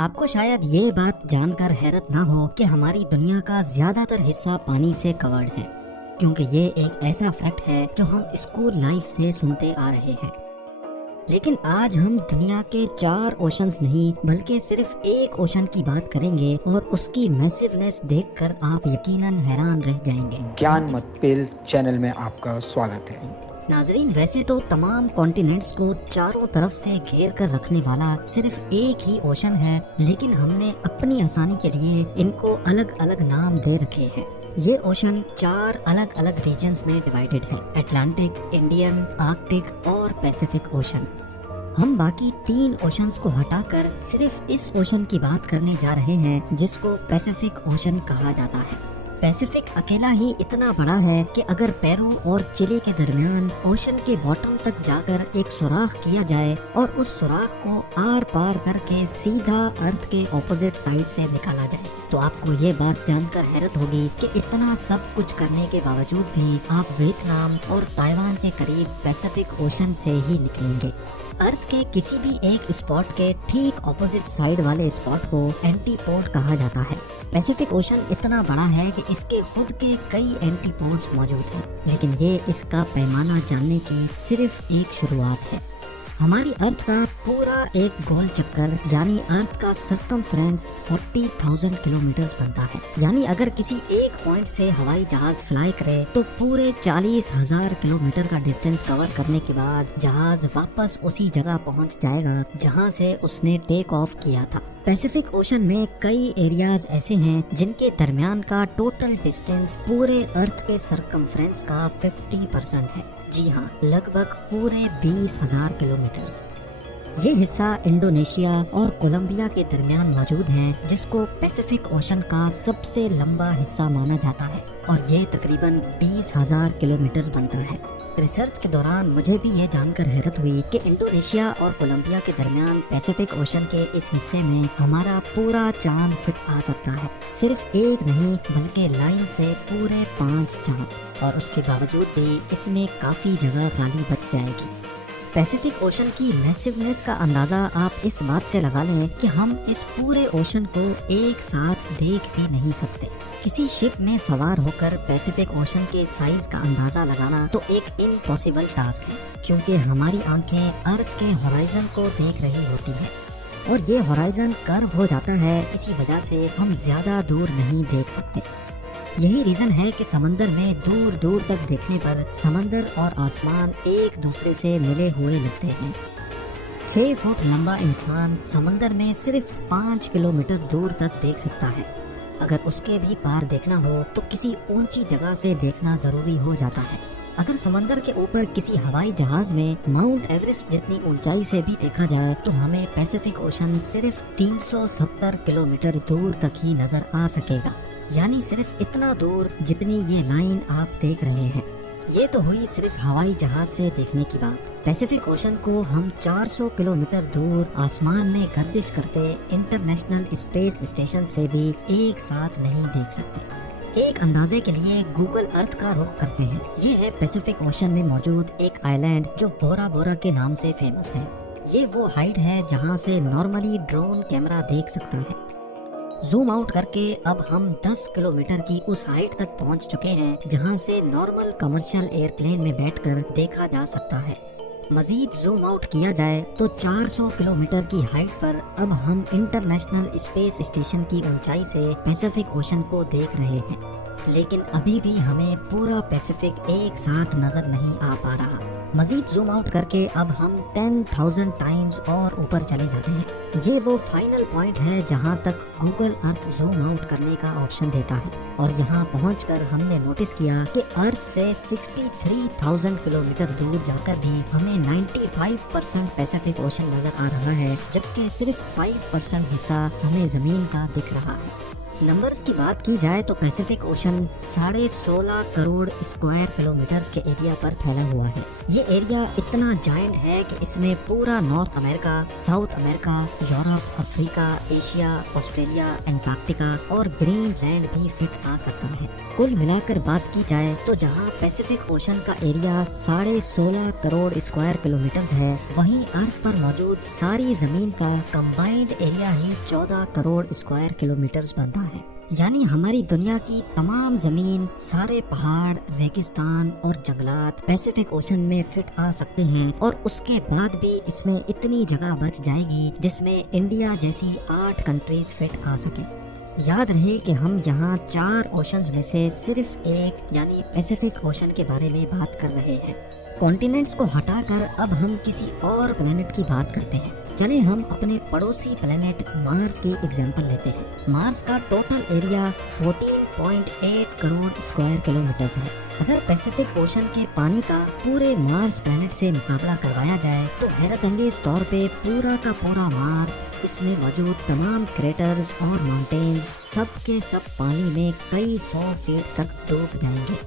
आपको शायद ये बात जानकर हैरत ना हो कि हमारी दुनिया का ज्यादातर हिस्सा पानी से कवर्ड है, क्योंकि ये एक ऐसा फैक्ट है जो हम स्कूल लाइफ से सुनते आ रहे हैं। लेकिन आज हम दुनिया के 4 ओशंस नहीं बल्कि सिर्फ एक ओशन की बात करेंगे और उसकी मैसिवनेस देखकर आप यकीनन हैरान रह जाएंगे। ज्ञान मत पेल चैनल में आपका स्वागत है। नाजरीन, वैसे तो तमाम कॉन्टिनेंट्स को चारों तरफ से घेर कर रखने वाला सिर्फ एक ही ओशन है, लेकिन हमने अपनी आसानी के लिए इनको अलग अलग नाम दे रखे हैं। ये ओशन 4 अलग अलग रीजन्स में डिवाइडेड है: अटलांटिक, इंडियन, आर्कटिक और पैसिफिक ओशन। हम बाकी 3 ओशंस को हटाकर सिर्फ इस ओशन की बात करने जा रहे हैं जिसको पैसिफिक ओशन कहा जाता है। पैसिफिक अकेला ही इतना बड़ा है कि अगर पेरू और चिली के दरमियान ओशन के बॉटम तक जाकर एक सुराख किया जाए और उस सुराख को आर पार करके सीधा अर्थ के ऑपोजिट साइड से निकाला जाए, तो आपको ये बात जानकर हैरत होगी कि इतना सब कुछ करने के बावजूद भी आप वियतनाम और ताइवान के करीब पैसिफिक ओशन से ही निकलेंगे। अर्थ के किसी भी एक स्पॉट के ठीक ऑपोजिट साइड वाले स्पॉट को एंटीपोड कहा जाता है। पैसिफिक ओशन इतना बड़ा है कि इसके खुद के कई एंटीपोड्स मौजूद हैं, लेकिन ये इसका पैमाना जानने की सिर्फ एक शुरुआत है। हमारी अर्थ का पूरा एक गोल चक्कर यानी अर्थ का सर्कमफ्रेंस 40,000 किलोमीटर बनता है। यानी अगर किसी एक पॉइंट से हवाई जहाज फ्लाई करे तो पूरे 40,000 किलोमीटर का डिस्टेंस कवर करने के बाद जहाज वापस उसी जगह पहुंच जाएगा जहां से उसने टेक ऑफ किया था। पैसिफिक ओशन में कई एरियाज ऐसे हैं जिनके दरमियान का टोटल डिस्टेंस पूरे अर्थ के सर्कमफ्रेंस का 50% है। जी हाँ, लगभग पूरे 20,000 किलोमीटर। ये हिस्सा इंडोनेशिया और कोलंबिया के दरमियान मौजूद है, जिसको पैसिफिक ओशन का सबसे लंबा हिस्सा माना जाता है और ये तकरीबन 20,000 किलोमीटर बनता है। रिसर्च के दौरान मुझे भी ये जानकर हैरत हुई कि इंडोनेशिया और कोलंबिया के दरमियान पैसिफिक ओशन के इस हिस्से में हमारा पूरा चांद फिट आ सकता है। सिर्फ एक नहीं बल्कि लाइन से पूरे 5 चांद, और उसके बावजूद भी इसमें काफी जगह खाली बच जाएगी। पैसिफिक ओशन की मैसिवनेस का अंदाजा आप इस बात से लगा लें कि हम इस पूरे ओशन को एक साथ देख भी नहीं सकते। किसी शिप में सवार होकर पैसिफिक ओशन के साइज का अंदाजा लगाना तो एक इम्पॉसिबल टास्क है, क्योंकि हमारी आंखें अर्थ के होराइजन को देख रही होती हैं और ये होराइजन कर्व हो जाता है। इसी वजह से हम ज्यादा दूर नहीं देख सकते। यही रीजन है कि समंदर में दूर दूर तक देखने पर समंदर और आसमान एक दूसरे से मिले हुए लगते हैं। 6 फुट लंबा इंसान समंदर में सिर्फ 5 किलोमीटर दूर तक देख सकता है। अगर उसके भी पार देखना हो तो किसी ऊंची जगह से देखना जरूरी हो जाता है। अगर समंदर के ऊपर किसी हवाई जहाज में माउंट एवरेस्ट जितनी ऊंचाई से भी देखा जाए तो हमें पैसिफिक ओशन सिर्फ 370 किलोमीटर दूर तक ही नजर आ सकेगा, यानी सिर्फ इतना दूर जितनी ये लाइन आप देख रहे हैं। ये तो हुई सिर्फ हवाई जहाज से देखने की बात। पैसिफिक ओशन को हम 400 किलोमीटर दूर आसमान में गर्दिश करते इंटरनेशनल स्पेस स्टेशन से भी एक साथ नहीं देख सकते। एक अंदाजे के लिए गूगल अर्थ का रुख करते हैं। ये है पैसिफिक ओशन में मौजूद एक आइलैंड जो बोरा बोरा के नाम से फेमस है। ये वो हाइट है जहाँ से नॉर्मली ड्रोन कैमरा देख सकता है। जूम आउट करके अब हम 10 किलोमीटर की उस हाइट तक पहुंच चुके हैं जहां से नॉर्मल कमर्शियल एयरप्लेन में बैठकर देखा जा सकता है। मजीद जूम आउट किया जाए तो 400 किलोमीटर की हाइट पर अब हम इंटरनेशनल स्पेस स्टेशन की ऊंचाई से पैसिफिक ओशन को देख रहे हैं। लेकिन अभी भी हमें पूरा पैसिफिक एक साथ नजर नहीं आ पा रहा। मजीद जूम आउट करके अब हम 10,000 टाइम्स और ऊपर चले जाते हैं। ये वो फाइनल पॉइंट है जहां तक गूगल अर्थ जूम आउट करने का ऑप्शन देता है, और यहाँ पहुंचकर हमने नोटिस किया कि अर्थ से 63,000 किलोमीटर दूर जाकर भी हमें 95% पैसिफिक ओशन नजर आ रहा है, जबकि सिर्फ 5% हिस्सा हमें जमीन का दिख रहा है। नंबर्स की बात की जाए तो Pacific ocean 16.5 crore square kilometre के एरिया पर फैला हुआ है। ये एरिया इतना जायंट है कि इसमें पूरा north America, south America, Europe, Africa, Asia, Australia, Antarctica और ग्रीनलैंड भी फिट आ सकता है। कुल मिलाकर बात की जाए तो जहाँ पैसिफिक ओशन का एरिया 16.5 करोड़ स्क्वायर किलोमीटर है, वहीं अर्थ पर मौजूद सारी जमीन का कंबाइंड एरिया ही 14 करोड़ स्क्वायर किलोमीटर बनता है। यानी हमारी दुनिया की तमाम जमीन, सारे पहाड़, रेगिस्तान और जंगलात पैसिफिक ओशन में फिट आ सकते हैं और उसके बाद भी इसमें इतनी जगह बच जाएगी जिसमें इंडिया जैसी 8 कंट्रीज फिट आ सके। याद रहे कि हम यहाँ 4 ओशंस में से सिर्फ एक यानी पैसिफिक ओशन के बारे में बात कर रहे हैं। कॉन्टिनेंट्स को हटाकर अब हम किसी और प्लेनेट की बात करते हैं। चले हम अपने पड़ोसी प्लेनेट मार्स की एग्जांपल लेते हैं। मार्स का total area 14.8 crore square kilometre है। अगर पैसिफिक ओशन के पानी का पूरे मार्स प्लेनेट से मुकाबला करवाया जाए तो हैरतअंगेज तौर पे पूरा का पूरा मार्स, इसमें मौजूद तमाम क्रेटर्स और माउंटेन्स सब के सब पानी में कई 100 फीट तक डूब जाएंगे।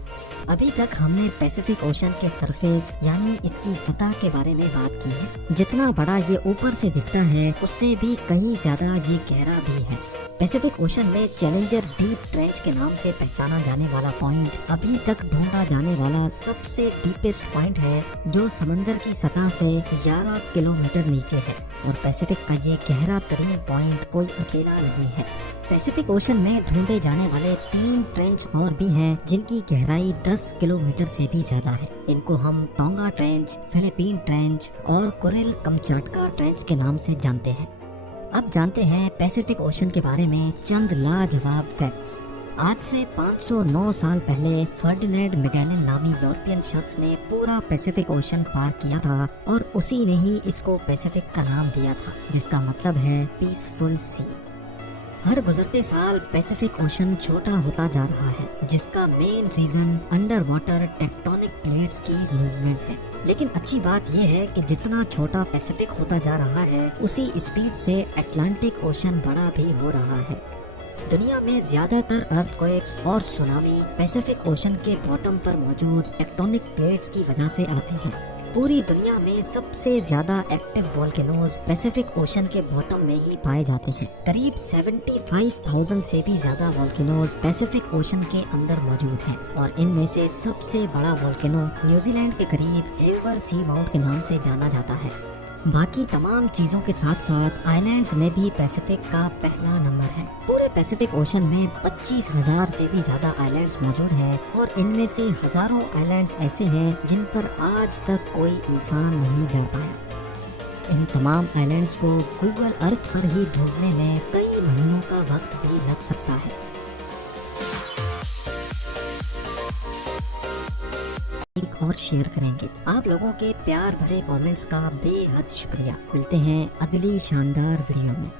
अभी तक हमने पैसिफिक ओशन के सरफेस यानी इसकी सतह के बारे में बात की है। जितना बड़ा ये ऊपर से दिखता है उससे भी कहीं ज्यादा ये गहरा भी है। पैसिफिक ओशन में चैलेंजर डीप ट्रेंच के नाम से पहचाना जाने वाला पॉइंट अभी तक ढूंढा जाने वाला सबसे डीपेस्ट पॉइंट है, जो समंदर की सतह से 11 किलोमीटर नीचे है और पैसिफिक का ये गहरा तरीन पॉइंट कोई अकेला नहीं है। पैसिफिक ओशन में ढूंढे जाने वाले 3 ट्रेंच और भी हैं जिनकी गहराई 10 किलोमीटर से भी ज्यादा है। इनको हम टोंगा ट्रेंच, फिलीपीन ट्रेंच और कुरिल कमचाटका ट्रेंच के नाम से जानते हैं। अब जानते हैं पैसिफिक ओशन के बारे में चंद लाजवाब फैक्ट्स। आज से 509 साल पहले फर्डिनेंड मैगेलन नामी यूरोपियन शख्स ने पूरा पैसिफिक ओशन पार किया था और उसी ने ही इसको पैसिफिक का नाम दिया था, जिसका मतलब है पीसफुल सी। हर गुजरते साल पैसिफिक ओशन छोटा होता जा रहा है, जिसका main reason under water tectonic plates की मूवमेंट है। लेकिन अच्छी बात यह है कि जितना छोटा पैसिफिक होता जा रहा है उसी स्पीड से अटलांटिक ओशन बड़ा भी हो रहा है। दुनिया में ज्यादातर अर्थक्वेक्स और सुनामी पैसिफिक ओशन के बॉटम पर मौजूद टेक्टोनिक प्लेट्स की वजह से आते हैं। पूरी दुनिया में सबसे ज्यादा एक्टिव वोल्केनोज पैसिफिक ओशन के बॉटम में ही पाए जाते हैं। करीब 75,000 से भी ज्यादा वोल्केनोज पैसिफिक ओशन के अंदर मौजूद हैं और इनमें से सबसे बड़ा वोल्केनो न्यूजीलैंड के करीब हेवर सी माउंट के नाम से जाना जाता है। बाकी तमाम चीजों के साथ साथ आइलैंड्स में भी पैसिफिक का पहला नंबर है। पूरे पैसिफिक ओशन में 25,000 से भी ज्यादा आइलैंड्स मौजूद हैं और इनमें से हजारों आइलैंड्स ऐसे हैं जिन पर आज तक कोई इंसान नहीं जा पाया। इन तमाम आइलैंड्स को गूगल अर्थ पर ही ढूंढने में कई महीनों का वक्त भी लग सकता है। और शेयर करेंगे। आप लोगों के प्यार भरे कमेंट्स का बेहद शुक्रिया। मिलते हैं अगली शानदार वीडियो में।